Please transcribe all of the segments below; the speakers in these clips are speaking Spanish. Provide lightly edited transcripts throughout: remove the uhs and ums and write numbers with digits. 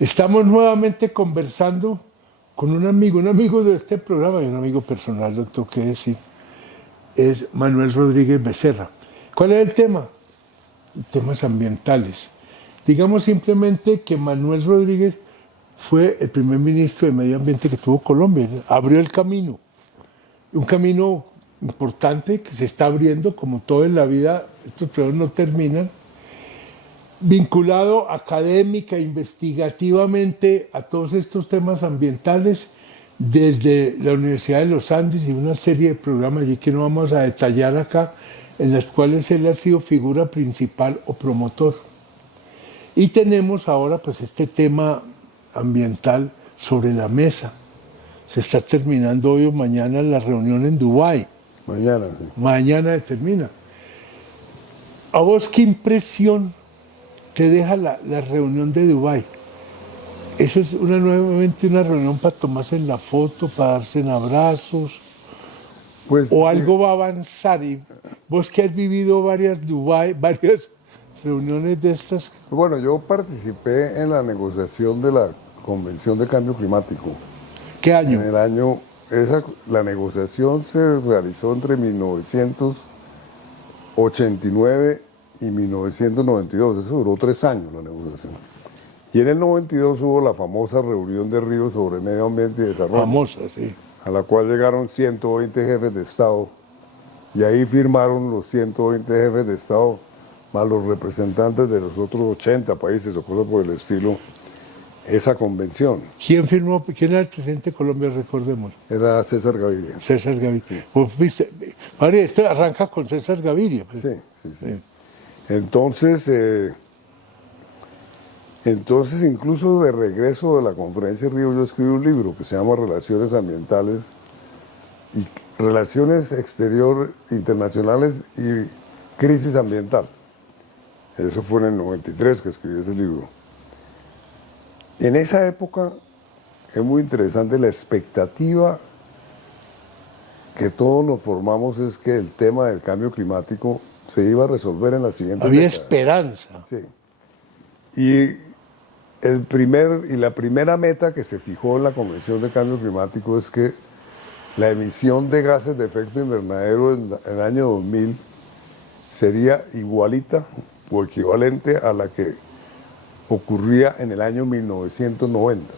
Estamos nuevamente conversando con un amigo de este programa y un amigo personal, lo tengo que decir, es Manuel Rodríguez Becerra. ¿Cuál es el tema? Temas ambientales. Digamos simplemente que Manuel Rodríguez fue el primer ministro de Medio Ambiente que tuvo Colombia, abrió el camino, un camino importante que se está abriendo, como todo en la vida, estos procesos no terminan, vinculado académica e investigativamente a todos estos temas ambientales desde la Universidad de los Andes y una serie de programas allí que no vamos a detallar acá, en las cuales él ha sido figura principal o promotor. Y tenemos ahora pues este tema ambiental sobre la mesa. Se está terminando hoy o mañana la reunión en Dubái. Mañana, sí. Mañana termina. ¿A vos qué impresión te deja la reunión de Dubái? Eso es nuevamente una reunión para tomarse la foto, para darse en abrazos, Pues, o algo va a avanzar. Y vos que has vivido varias reuniones de estas. bueno, yo participé en la negociación de la Convención de Cambio Climático. ¿Qué año? En el año, la negociación se realizó entre 1989 y 1992. Eso duró 3 años la negociación. Y en el 92 hubo la famosa reunión de Río sobre medio ambiente y desarrollo. Famosa, sí. A la cual llegaron 120 jefes de Estado. Y ahí firmaron los 120 jefes de Estado, más los representantes de los otros 80 países o cosas por el estilo, esa convención. ¿Quién firmó? ¿Quién era el presidente de Colombia? Recordemos. Era César Gaviria. César Gaviria. Vos viste, María, esto arranca con César Gaviria. Pues. Sí. Entonces, incluso de regreso de la conferencia de Río, yo escribí un libro que se llama Relaciones Ambientales y Relaciones Exterior Internacionales y Crisis Ambiental. Eso fue en el 93 que escribí ese libro. En esa época es muy interesante la expectativa que todos nos formamos, es que el tema del cambio climático se iba a resolver en la siguiente Había década. esperanza. Sí. Y la primera meta que se fijó en la Convención de Cambio Climático es que la emisión de gases de efecto invernadero en el año 2000 sería igualita o equivalente a la que ocurría en el año 1990.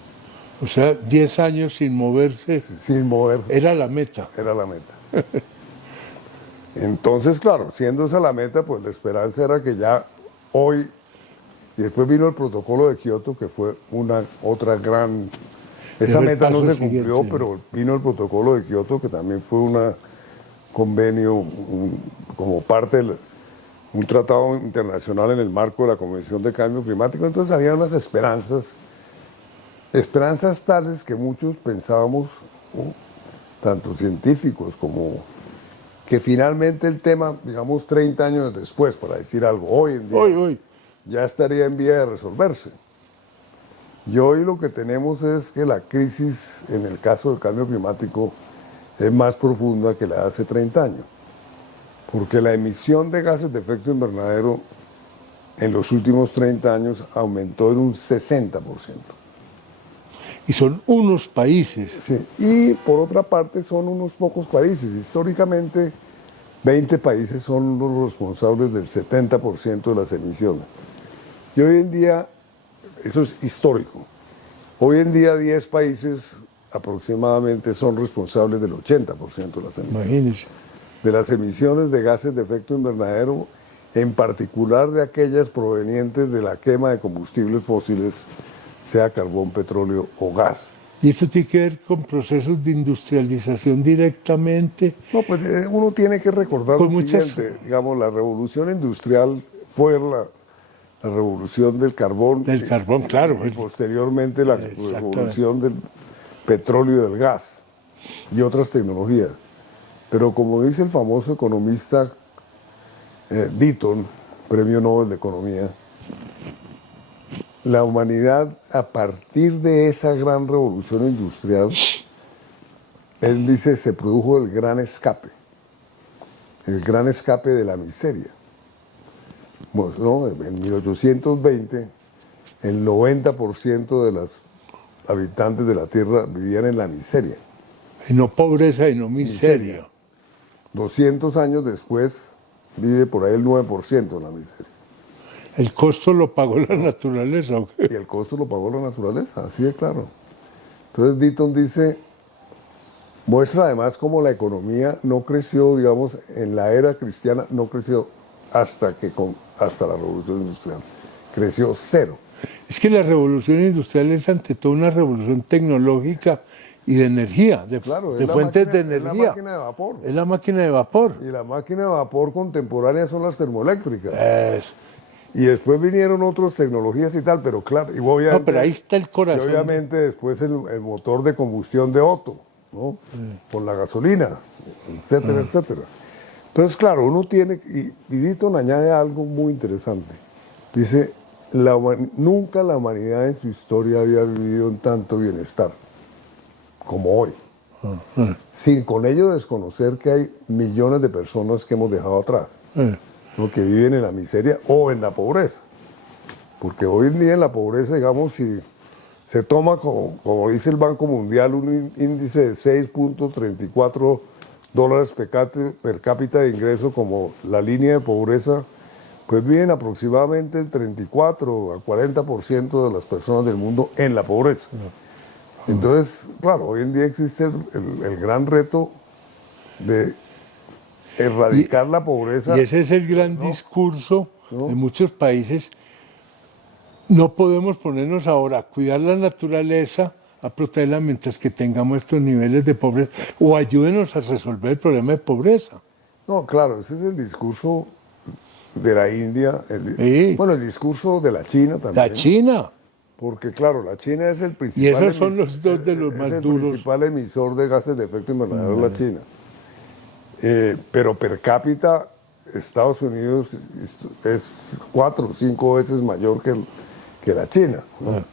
O sea, 10 años sin moverse. Sin moverse. Era la meta. Era la meta. Entonces, claro, siendo esa la meta, pues la esperanza era que ya hoy, y después vino el protocolo de Kioto, que fue otra gran... Esa meta no se cumplió, pero vino el protocolo de Kioto, que también fue un convenio como parte de un tratado internacional en el marco de la Convención de Cambio Climático. Entonces había unas esperanzas tales que muchos pensábamos, tanto científicos como que finalmente el tema, digamos 30 años después, para decir algo, hoy en día, ya estaría en vía de resolverse. Y hoy lo que tenemos es que la crisis, en el caso del cambio climático, es más profunda que la de hace 30 años. Porque la emisión de gases de efecto invernadero en los últimos 30 años aumentó en un 60%. Y son unos países. Sí. Y por otra parte son unos pocos países. Históricamente, 20 países son los responsables del 70% de las emisiones. Y hoy en día, eso es histórico, hoy en día 10 países aproximadamente son responsables del 80% de las emisiones. Imagínense. De las emisiones de gases de efecto invernadero, en particular de aquellas provenientes de la quema de combustibles fósiles, sea carbón, petróleo o gas. ¿Y esto tiene que ver con procesos de industrialización directamente? No, pues uno tiene que recordar lo siguiente, digamos, la revolución industrial fue la revolución del carbón. Del carbón, claro. Y posteriormente la revolución del petróleo y del gas y otras tecnologías. Pero como dice el famoso economista Deaton, Premio Nobel de Economía, la humanidad, a partir de esa gran revolución industrial, él dice, se produjo el gran escape de la miseria. Pues, ¿no? En 1820 el 90% de los habitantes de la Tierra vivían en la miseria. Y no pobreza y no miseria. 200 años después vive por ahí el 9% en la miseria. ¿El costo lo pagó la naturaleza o qué? Y el costo lo pagó la naturaleza, así de claro. Entonces Deaton dice, muestra además cómo la economía no creció, digamos, en la era cristiana, no creció hasta la Revolución Industrial. Creció cero. Es que la revolución industrial es ante todo una revolución tecnológica y de energía, de fuentes de energía. Es la máquina de vapor. Es la máquina de vapor. Y la máquina de vapor contemporánea son las termoeléctricas. Es. Y después vinieron otras tecnologías y tal, pero claro, y obviamente, No, pero ahí está el corazón. Y obviamente después el motor de combustión de Otto, ¿no? Con la gasolina, etcétera, etcétera. Entonces, claro, uno tiene, y Deaton añade algo muy interesante. Dice, nunca la humanidad en su historia había vivido en tanto bienestar como hoy. Sin con ello desconocer que hay millones de personas que hemos dejado atrás. ¿No? Que viven en la miseria o en la pobreza. Porque hoy en día en la pobreza, digamos, si se toma, como dice el Banco Mundial, un índice de 6.34 dólares per cápita de ingreso como la línea de pobreza, pues viven aproximadamente el 34 a 40% de las personas del mundo en la pobreza. Entonces, claro, hoy en día existe el gran reto de erradicar la pobreza. Y ese es el gran discurso de muchos países. No podemos ponernos ahora a cuidar la naturaleza, a protegerla mientras que tengamos estos niveles de pobreza, o ayúdenos a resolver el problema de pobreza. No, claro, ese es el discurso de la India, bueno, el discurso de la China también. La China. Porque claro, la China es el principal. Y esos son los dos de los más duros. El principal emisor de gases de efecto invernadero la China. Pero per cápita, Estados Unidos es 4 o 5 veces mayor que la China, ¿no?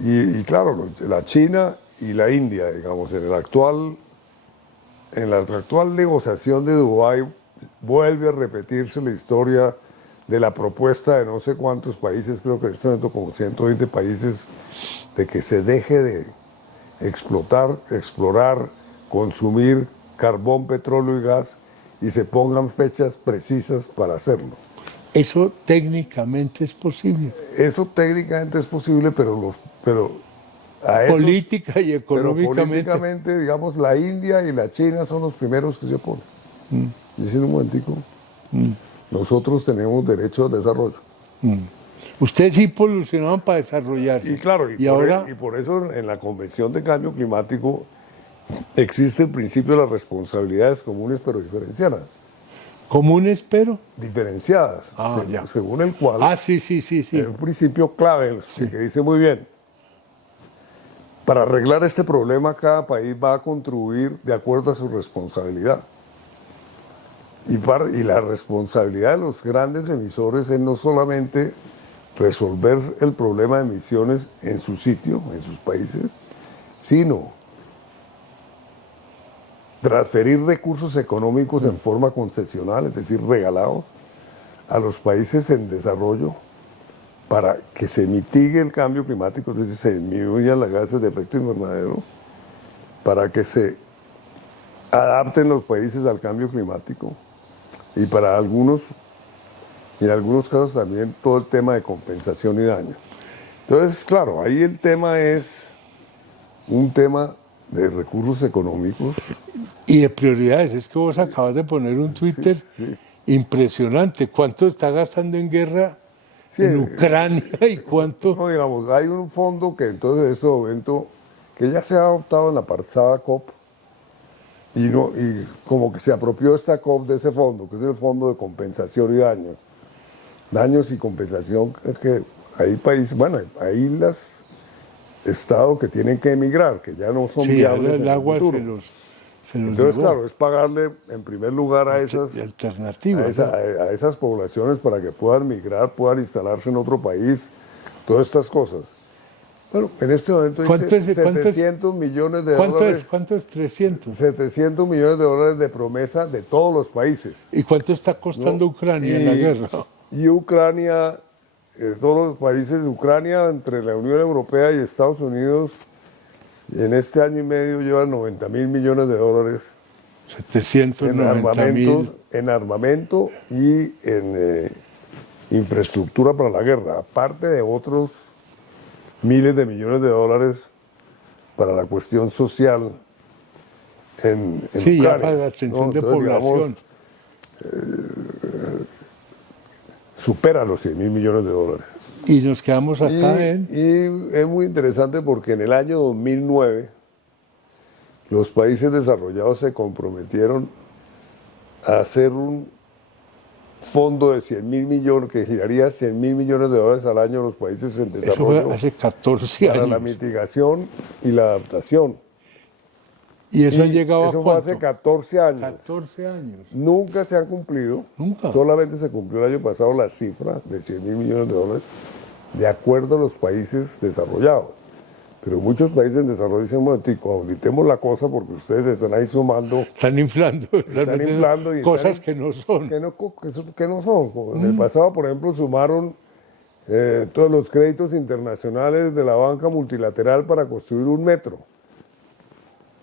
Y claro, la China y la India, digamos, en la actual negociación de Dubái, vuelve a repetirse la historia de la propuesta de no sé cuántos países, creo que en este momento como 120 países, de que se deje de explorar, consumir carbón, petróleo y gas y se pongan fechas precisas para hacerlo. Eso técnicamente es posible. Eso técnicamente es posible, pero política y económicamente. Políticamente, digamos, la India y la China son los primeros que se oponen. Dicen un momentico, nosotros tenemos derecho al desarrollo. Ustedes sí evolucionaban para desarrollarse. Y claro, ahora... por eso en la Convención de Cambio Climático existe el principio de las responsabilidades comunes pero diferenciadas. ¿Comunes pero? Diferenciadas, según el cual sí. es un principio clave que dice muy bien, para arreglar este problema cada país va a contribuir de acuerdo a su responsabilidad. Y la responsabilidad de los grandes emisores es no solamente resolver el problema de emisiones en su sitio, en sus países, sino transferir recursos económicos en forma concesional, es decir, regalados, a los países en desarrollo para que se mitigue el cambio climático, es decir, se disminuyan las gases de efecto invernadero, para que se adapten los países al cambio climático y para algunos, y en algunos casos también todo el tema de compensación y daño. Entonces, claro, ahí el tema es un tema de recursos económicos. Y de prioridades. Es que vos acabas de poner un Twitter impresionante. ¿Cuánto está gastando en guerra en Ucrania y cuánto? No, digamos, hay un fondo que entonces en este momento, que ya se ha adoptado en la pasada COP, y como que se apropió esta COP de ese fondo, que es el Fondo de Compensación y Daños. Daños y compensación, es que hay países, bueno, hay islas, estados que tienen que emigrar, que ya no son viables el en agua el futuro. Entonces, claro, es pagarle en primer lugar a esas alternativas, a esas poblaciones para que puedan migrar, puedan instalarse en otro país, todas estas cosas. Bueno, en este momento dice 700 millones de dólares. ¿Cuánto es 300? 700 millones de dólares de promesa de todos los países. ¿Y cuánto está costando Ucrania en la guerra? Y Ucrania todos los países de Ucrania, entre la Unión Europea y Estados Unidos, en este año y medio llevan $90.000 millones 790.000. en armamento y en infraestructura para la guerra, aparte de otros miles de millones de dólares para la cuestión social en Sí, Ucrania, ya para la atención de Entonces, población. supera los $100.000 millones de dólares. Y nos quedamos acá Y es muy interesante porque en el año 2009 los países desarrollados se comprometieron a hacer un fondo de 100.000 millones, que giraría $100.000 millones de dólares al año a los países en Eso desarrollo fue hace 14 para la años. mitigación y la adaptación. Y eso ha Y llegado a eso fue cuánto? hace 14 años. 14 años. Nunca se han cumplido. Nunca. Solamente se cumplió el año pasado la cifra de 100.000 millones de dólares de acuerdo a los países desarrollados. Pero muchos países en desarrollo dicen, momentico, auditemos la cosa porque ustedes están ahí sumando, Están inflando, realmente inflando y cosas están- que no son. que no son. Como en el pasado, por ejemplo, sumaron todos los créditos internacionales de la banca multilateral para construir un metro.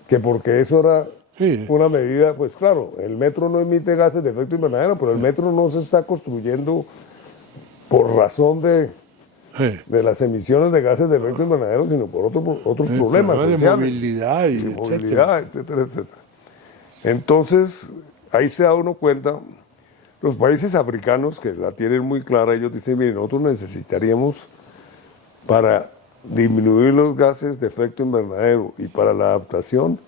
Que porque eso era Sí. una medida, pues claro, el metro no emite gases de efecto invernadero, pero el metro no se está construyendo por razón de las emisiones de gases de efecto invernadero, sino por otros problemas Problemas de sociales, movilidad y de etcétera. movilidad, etcétera, etcétera. Entonces, ahí se da uno cuenta, los países africanos que la tienen muy clara, ellos dicen, miren, nosotros necesitaríamos para disminuir los gases de efecto invernadero y para la adaptación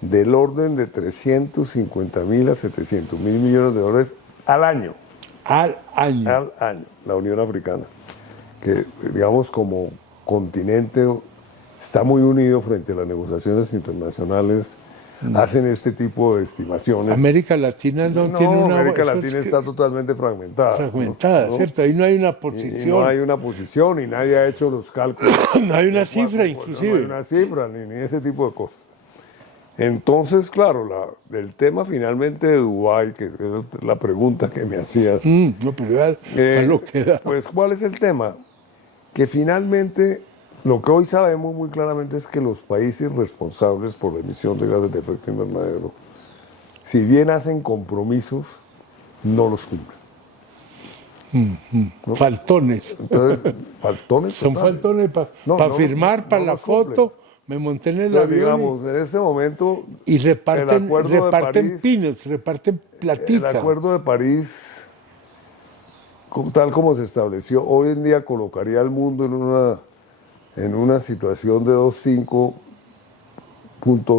del orden de 350.000 a 700.000 millones de dólares al año. Al año. Al año, la Unión Africana, que digamos como continente está muy unido frente a las negociaciones internacionales, hacen este tipo de estimaciones. América Latina no, tiene una... América eso Latina es está totalmente fragmentada. fragmentada, ¿no? ¿cierto? Ahí no hay una Y posición. no hay una posición y nadie ha hecho los cálculos. No hay una de cifra, cuánto- inclusive. No hay una cifra, ni ese tipo de cosas. Entonces, claro, el tema finalmente de Dubái, que es la pregunta que me hacías, No, pero ya lo que da. pues, ¿cuál es el tema? Que finalmente lo que hoy sabemos muy claramente es que los países responsables por la emisión de gases de efecto invernadero, si bien hacen compromisos, no los cumplen. Faltones. Entonces, faltones Son totales. faltones para No, firmar, no para la los cumplen. foto. Me monté en el Pero avión digamos, en este momento, y reparten, acuerdo de reparten París- pinos, reparten el platica. Acuerdo de París, tal como se estableció, hoy en día colocaría al mundo en una situación de 2,5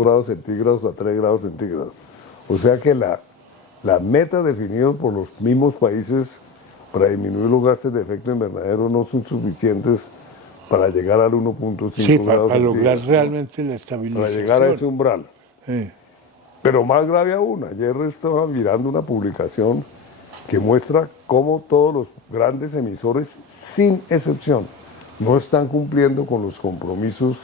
grados centígrados a 3 grados centígrados. O sea que la meta definida por los mismos países para disminuir los gases de efecto invernadero no son suficientes para llegar al 1,5 Sí, grados para lograr centígrados, realmente la para estabilización. llegar a ese umbral. Sí. Pero más grave aún, ayer estaba mirando una publicación que muestra cómo todos los grandes emisores, sin excepción, no están cumpliendo con los compromisos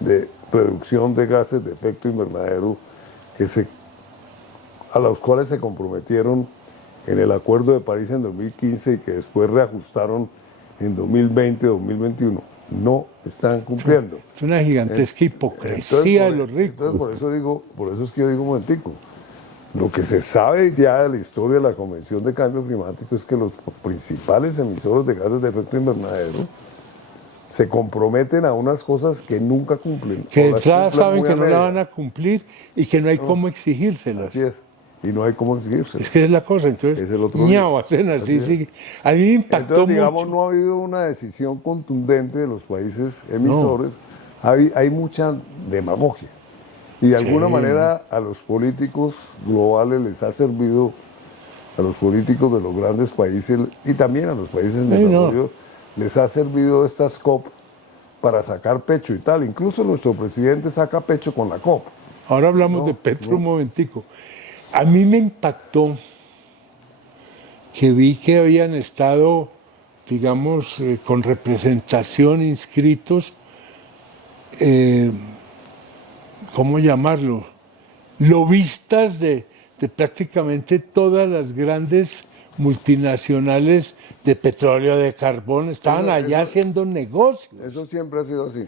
de reducción de gases de efecto invernadero a los cuales se comprometieron en el Acuerdo de París en 2015 y que después reajustaron en 2020, 2021. No están cumpliendo. Es una gigantesca hipocresía de los ricos. Entonces, por eso es que yo digo un momentico. Lo que se sabe ya de la historia de la Convención de Cambio Climático es que los principales emisores de gases de efecto invernadero se comprometen a unas cosas que nunca cumplen. Que o de las entrada cumplen saben muy que a no la medias. van a cumplir y que no hay cómo exigírselas. Así es. Y no hay cómo exigirse. Es que es la cosa, entonces, Es el otro ñao, hacen así, es. sigue. A mí me impactó Entonces, digamos, mucho. no ha habido una decisión contundente de los países emisores. Hay mucha demagogia. Y de alguna manera a los políticos globales les ha servido, a los políticos de los grandes países y también a los países en desarrollo, les ha servido estas COP para sacar pecho y tal. Incluso nuestro presidente saca pecho con la COP. Ahora hablamos de Petro un momentico. A mí me impactó que vi que habían estado, digamos, con representación inscritos, ¿cómo llamarlo? Lobistas de prácticamente todas las grandes multinacionales de petróleo, de carbón, estaban allá haciendo negocios. Eso siempre ha sido así.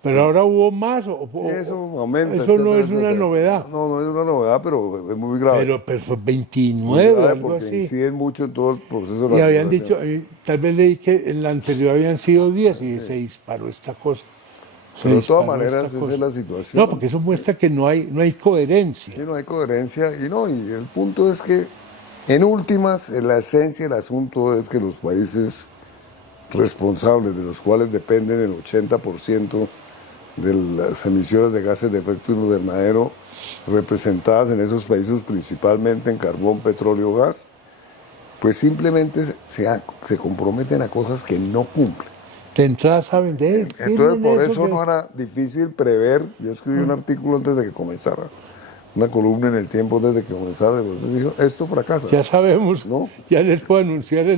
Pero ahora hubo más. Eso aumenta. Eso no es etcétera, una etcétera. novedad. No, no es una novedad, pero es muy grave. Pero fue Muy 29, grave algo porque así. inciden mucho en todo el proceso de Y la habían migración. dicho, tal vez leí que en la anterior habían sido 10 y se disparó esta cosa. Se Pero de todas disparó maneras, esta esa cosa. es la situación. No, porque eso muestra que no hay coherencia. Sí, no hay coherencia y no, y el punto es que en últimas, en la esencia del asunto es que los países responsables, de los cuales dependen el 80% de las emisiones de gases de efecto invernadero representadas en esos países principalmente en carbón, petróleo, gas, pues simplemente se comprometen a cosas que no cumplen. De entrada saben de Entonces por eso no era difícil prever, yo escribí un artículo antes de que comenzara, una columna en El Tiempo desde que comenzara, y dijo, esto fracasa. Ya sabemos, ¿no? ya les puedo anunciar Ya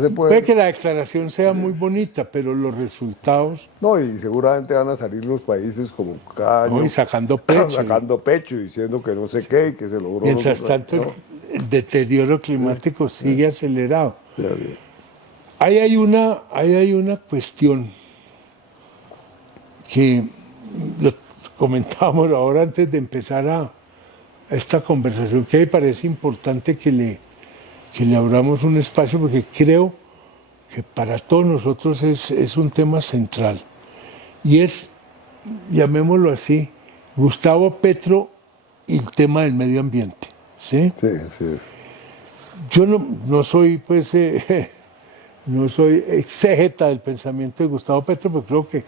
se Puede puede. que la declaración sea muy bonita, pero los resultados, No, y seguramente van a salir los países como cada año, ¿no? Y sacando pecho. sacando pecho, diciendo que no sé qué y que se logró. Mientras no sé, tanto, ¿no? el deterioro climático sigue acelerado. Ya, ya. Ahí hay una cuestión que lo comentábamos ahora antes de empezar a esta conversación, que me parece importante que le abramos un espacio, porque creo que para todos nosotros es un tema central. Y es, llamémoslo así, Gustavo Petro y el tema del medio ambiente. ¿Sí? Sí, sí. Yo no soy, pues, no soy exégeta del pensamiento de Gustavo Petro, pero creo que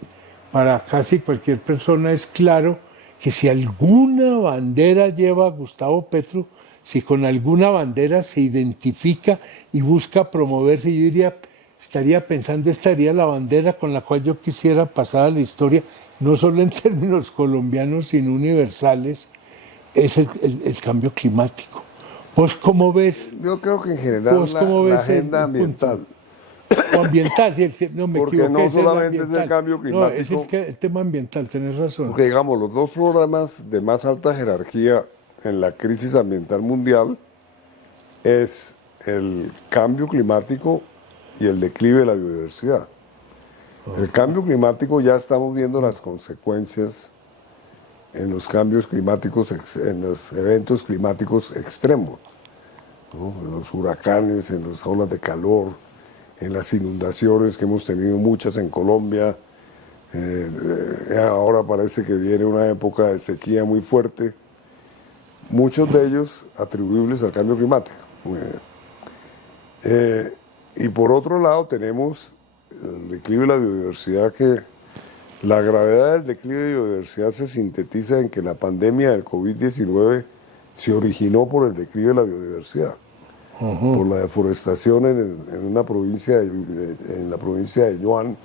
para casi cualquier persona es claro que si alguna bandera lleva a Gustavo Petro, si con alguna bandera se identifica y busca promoverse, yo estaría pensando, estaría la bandera con la cual yo quisiera pasar a la historia, no solo en términos colombianos, sino universales, es el cambio climático. ¿Vos cómo ves? Yo creo que en general la agenda ambiental. O ambiental, sí, no me Porque equivoqué. no solamente es el cambio climático. No, es el tema ambiental, tenés razón. Porque digamos, los dos programas de más alta jerarquía en la crisis ambiental mundial es el cambio climático y el declive de la biodiversidad. El cambio climático, ya estamos viendo las consecuencias en los cambios climáticos, en los eventos climáticos extremos, ¿no? En los huracanes, en las olas de calor, en las inundaciones que hemos tenido muchas en Colombia. Ahora parece que viene una época de sequía muy fuerte, muchos de ellos atribuibles al cambio climático. Y por otro lado tenemos el declive de la biodiversidad, que la gravedad del declive de biodiversidad se sintetiza en que la pandemia del COVID-19 se originó por el declive de la biodiversidad, por la deforestación en una provincia, en la provincia de Yunnan,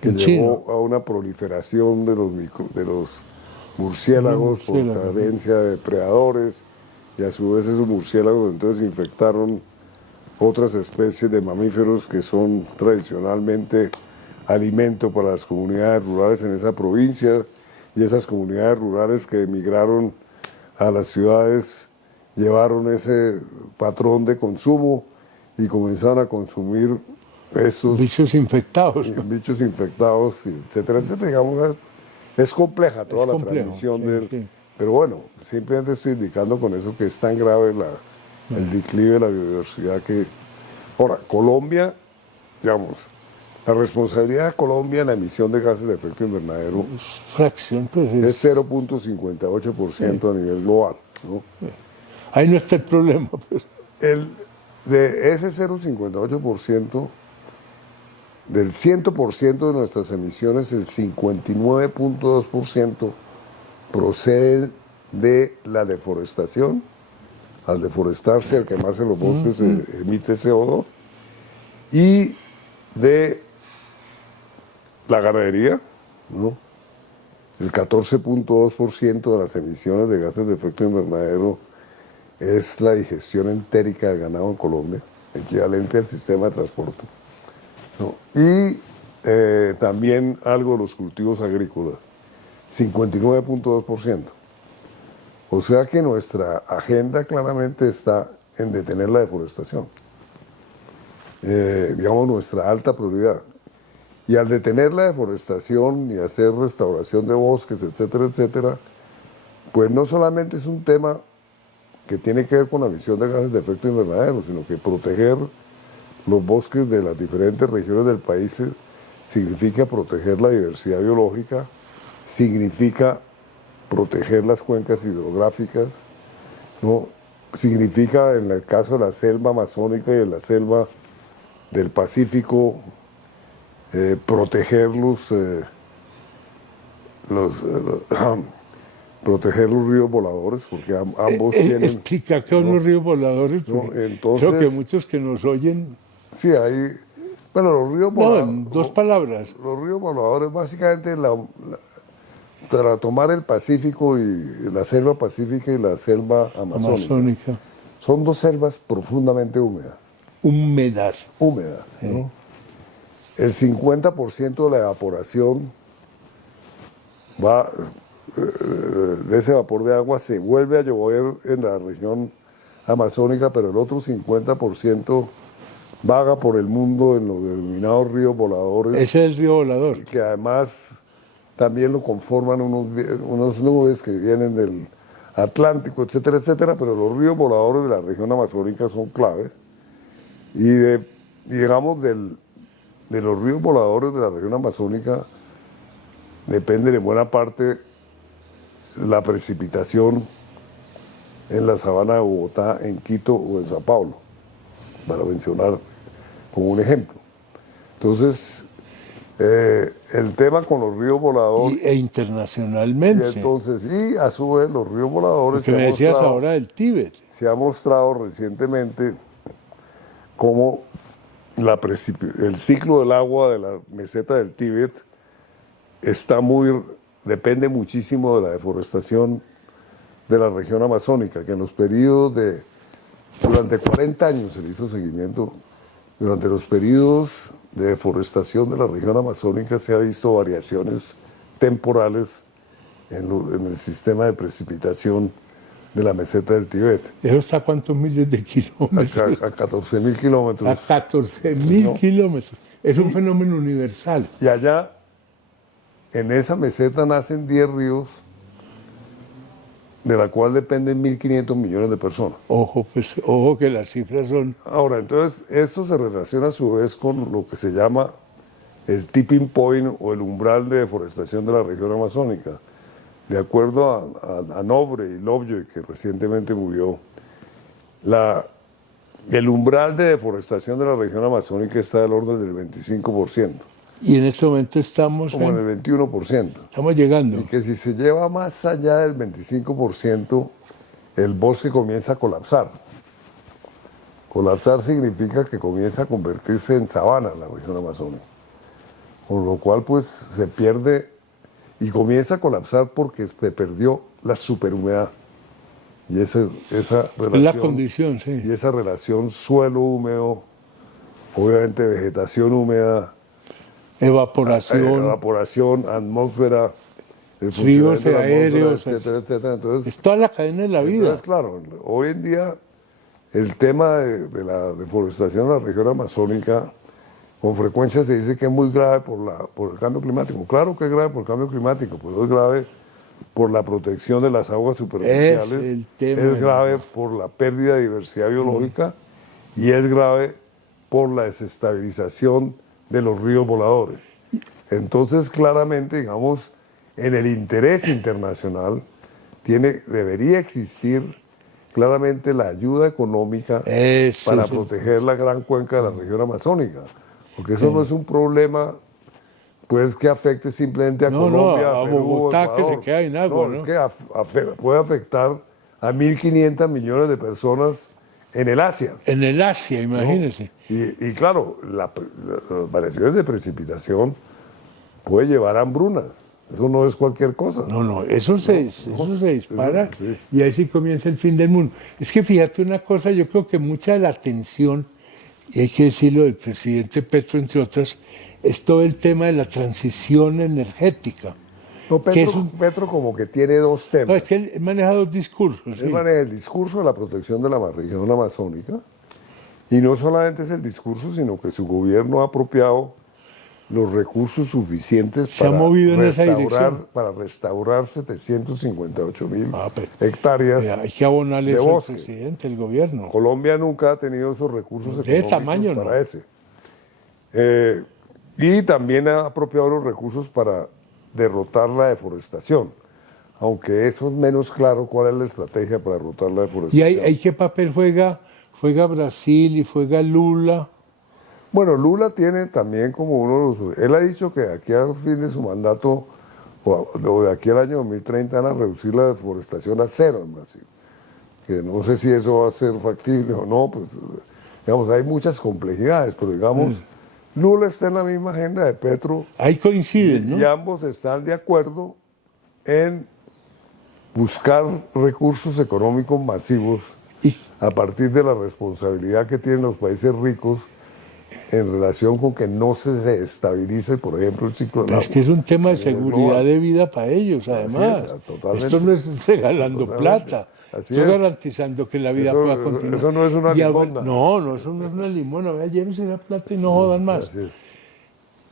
que llevó a una proliferación de los murciélagos por carencia de depredadores, y a su vez esos murciélagos entonces infectaron otras especies de mamíferos que son tradicionalmente alimento para las comunidades rurales en esa provincia, y esas comunidades rurales que emigraron a las ciudades llevaron ese patrón de consumo y comenzaron a consumir esos bichos infectados, etcétera, etcétera. Digamos, es compleja toda la transmisión del... Pero bueno, simplemente estoy indicando con eso que es tan grave el declive de la biodiversidad que... Ahora, Colombia, digamos, la responsabilidad de Colombia en la emisión de gases de efecto invernadero fracción, pues es 0.58% a nivel global, ¿no? Ahí no está el problema. Pues. De ese 0.58%, del 100% de nuestras emisiones, el 59.2% procede de la deforestación. Al deforestarse, al quemarse los bosques, se emite CO2, y de la ganadería, ¿no? El 14.2% de las emisiones de gases de efecto invernadero es la digestión entérica del ganado en Colombia, equivalente al sistema de transporte, ¿no? Y también algo de los cultivos agrícolas, 59.2%. O sea que nuestra agenda claramente está en detener la deforestación. digamos, nuestra alta prioridad. Y al detener la deforestación y hacer restauración de bosques, etcétera, etcétera, pues no solamente es un tema que tiene que ver con la emisión de gases de efecto invernadero, sino que proteger los bosques de las diferentes regiones del país significa proteger la diversidad biológica, significa proteger las cuencas hidrográficas, ¿no? Significa, en el caso de la selva amazónica y en la selva del Pacífico, proteger proteger los ríos voladores, porque ambos tienen... Explica qué son los ríos voladores, entonces, creo que muchos que nos oyen... Sí, hay... Bueno, los ríos voladores... No, en dos palabras. Los ríos voladores, básicamente, para tomar el Pacífico y la selva pacífica y la selva amazónica. Son dos selvas profundamente húmedas. Húmedas. Húmedas, ¿no? El 50% de la evaporación de ese vapor de agua se vuelve a llover en la región amazónica, pero el otro 50% vaga por el mundo en los denominados ríos voladores. Ese es el río volador. Que además también lo conforman unos nubes que vienen del Atlántico, etcétera, etcétera, pero los ríos voladores de la región amazónica son claves. Y digamos, de los ríos voladores de la región amazónica depende en buena parte la precipitación en la sabana de Bogotá, en Quito o en Sao Paulo, para mencionar como un ejemplo. Entonces, el tema con los ríos voladores... E internacionalmente. Y entonces, y a su vez, los ríos voladores... Porque me decías ahora del Tíbet. Se ha mostrado recientemente cómo el ciclo del agua de la meseta del Tíbet depende muchísimo de la deforestación de la región amazónica, que en los periodos durante 40 años se le hizo seguimiento, durante los periodos de deforestación de la región amazónica se ha visto variaciones temporales en el sistema de precipitación de la meseta del Tíbet. ¿Eso está a cuántos miles de kilómetros? A 14.000 kilómetros. A 14.000 kilómetros. Es un fenómeno universal. Y allá, en esa meseta, nacen 10 ríos, de la cual dependen 1.500 millones de personas. Ojo que las cifras son... Ahora, entonces, esto se relaciona a su vez con lo que se llama el tipping point o el umbral de deforestación de la región amazónica. De acuerdo a Nobre y Lovejoy, que recientemente murió, el umbral de deforestación de la región amazónica está del orden del 25%. Y en este momento estamos... Como en el 21%. Estamos llegando. Y que si se lleva más allá del 25%, el bosque comienza a colapsar. Colapsar significa que comienza a convertirse en sabana la región amazónica. Con lo cual, pues, se pierde y comienza a colapsar porque se perdió la superhumedad. Y esa relación... Es la condición, sí. Y esa relación suelo húmedo, obviamente vegetación húmeda, evaporación, atmósfera, ríos aéreos, etcétera, etcétera. Entonces, es toda la cadena de la vida. Entonces, claro, hoy en día el tema de la deforestación en la región amazónica con frecuencia se dice que es muy grave por el cambio climático. Claro que es grave por el cambio climático, pero es grave por la protección de las aguas superficiales, es grave por la pérdida de diversidad biológica y es grave por la desestabilización de los ríos voladores. Entonces, claramente, digamos, en el interés internacional debería existir claramente la ayuda económica para proteger la gran cuenca de la región amazónica, porque eso no es un problema pues que afecte simplemente a Colombia, a Perú, Bogotá, Ecuador. Que se queda en agua, ¿no? Es que puede afectar a 1.500 millones de personas en el Asia. En el Asia, imagínense. ¿No? Y claro, las variaciones de precipitación puede llevar a hambrunas. Eso no es cualquier cosa. Eso se dispara y ahí sí comienza el fin del mundo. Es que fíjate una cosa, yo creo que mucha de la atención, y hay que decirlo del presidente Petro, entre otras, es todo el tema de la transición energética. No, Petro como que tiene dos temas. No, es que él maneja dos discursos. Él maneja el discurso de la protección de la región amazónica Y no solamente es el discurso, sino que su gobierno ha apropiado los recursos suficientes Se ha movido en esa dirección. para restaurar 758.000 pero hectáreas hay que abonarle de eso al bosque. presidente, el gobierno. Colombia nunca ha tenido esos recursos De económicos tamaño, para no. ese. Y también ha apropiado los recursos para derrotar la deforestación, aunque eso es menos claro cuál es la estrategia para derrotar la deforestación. ¿Y hay qué papel juega Brasil y juega Lula? Bueno, Lula tiene también como uno de los... Él ha dicho que de aquí al fin de su mandato, o de aquí al año 2030, van a reducir la deforestación a 0 en Brasil. Que no sé si eso va a ser factible o no, pues digamos, hay muchas complejidades, pero digamos, Lula está en la misma agenda de Petro. Ahí coinciden, ¿no? Y ambos están de acuerdo en buscar recursos económicos masivos a partir de la responsabilidad que tienen los países ricos en relación con que no se desestabilice, por ejemplo, el ciclo del agua. Es que es un tema de seguridad global. de vida para ellos, además. Totalmente. Esto no es regalando Totalmente. plata. Así Esto es es. garantizando que la vida Eso- pueda continuar. eso no es una Y limosna. No, eso no es una limona. Vea, llévense la plata y no jodan más. Así es.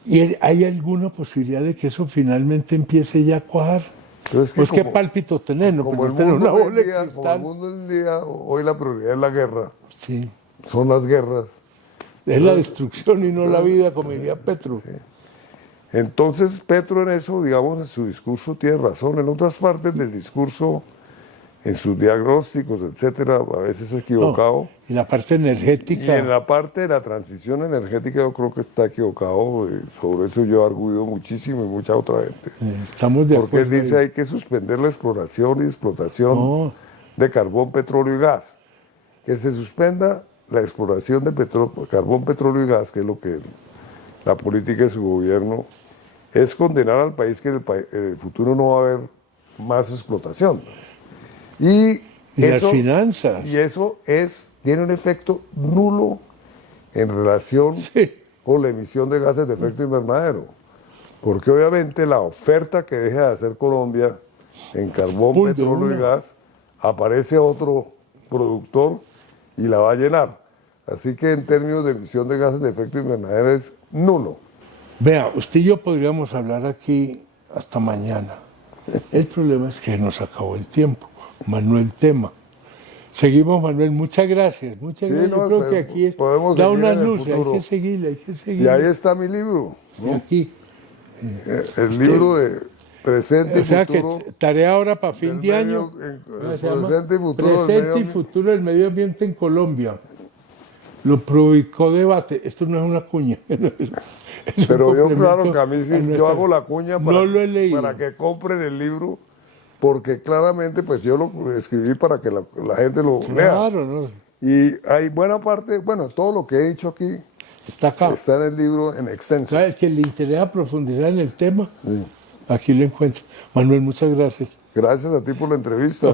¿Y hay alguna posibilidad de que eso finalmente empiece ya a cuajar? Pero es que Pues qué como- pálpito tener, ¿no? Como Pero el tener una mundo bola hoy de en día, como el cristal. mundo hoy en día, hoy la prioridad es la guerra, Sí. son las guerras. Es la destrucción y no la vida, como diría Petro. Entonces Petro en eso, digamos, en su discurso tiene razón. En otras partes del discurso, en sus diagnósticos, etcétera, a veces equivocado. No, y la parte Y energética. en la parte de la transición energética yo creo que está equivocado. Sobre eso yo he arguido muchísimo y mucha otra gente. Estamos de Porque él acuerdo. dice hay que suspender la exploración y explotación No. de carbón, petróleo y gas. Que se suspenda la exploración de carbón, petróleo y gas, que es lo que la política de su gobierno es condenar al país que en el futuro no va a haber más explotación. Y las finanzas. Y eso tiene un efecto nulo en relación Sí. con la emisión de gases de efecto invernadero. Porque obviamente la oferta que deja de hacer Colombia en carbón, Pum, de petróleo y una. gas, aparece otro productor y la va a llenar. Así que en términos de emisión de gases de efecto invernadero es nulo. Vea, usted y yo podríamos hablar aquí hasta mañana. El problema es que nos acabó el tiempo. Manuel Tema. Seguimos, Manuel. Muchas gracias. Muchas Sí, gracias. no, Yo creo pero que aquí podemos da seguir una en el luz. Hay futuro. que seguirle, hay que Y seguirle. ahí está mi libro, Y aquí. el libro de presente y O sea futuro. que tarea ahora para fin del de medio- año. el Se llama presente y futuro del Presente medio y ambiente. futuro del medio ambiente en Colombia. Lo provocó debate. Esto no es una cuña. Es un Pero yo complemento claro que a mí sí, a yo nuestra- hago la cuña No lo he leído. para que compren el libro, porque claramente pues yo lo escribí para que la gente lo lea. Claro, no. Y hay buena parte, bueno, todo lo que he dicho aquí Está acá. está en el libro en extenso. ¿Sabes? Que le interesa profundizar en el tema, aquí lo encuentra. Manuel, muchas gracias. Gracias a ti por la entrevista.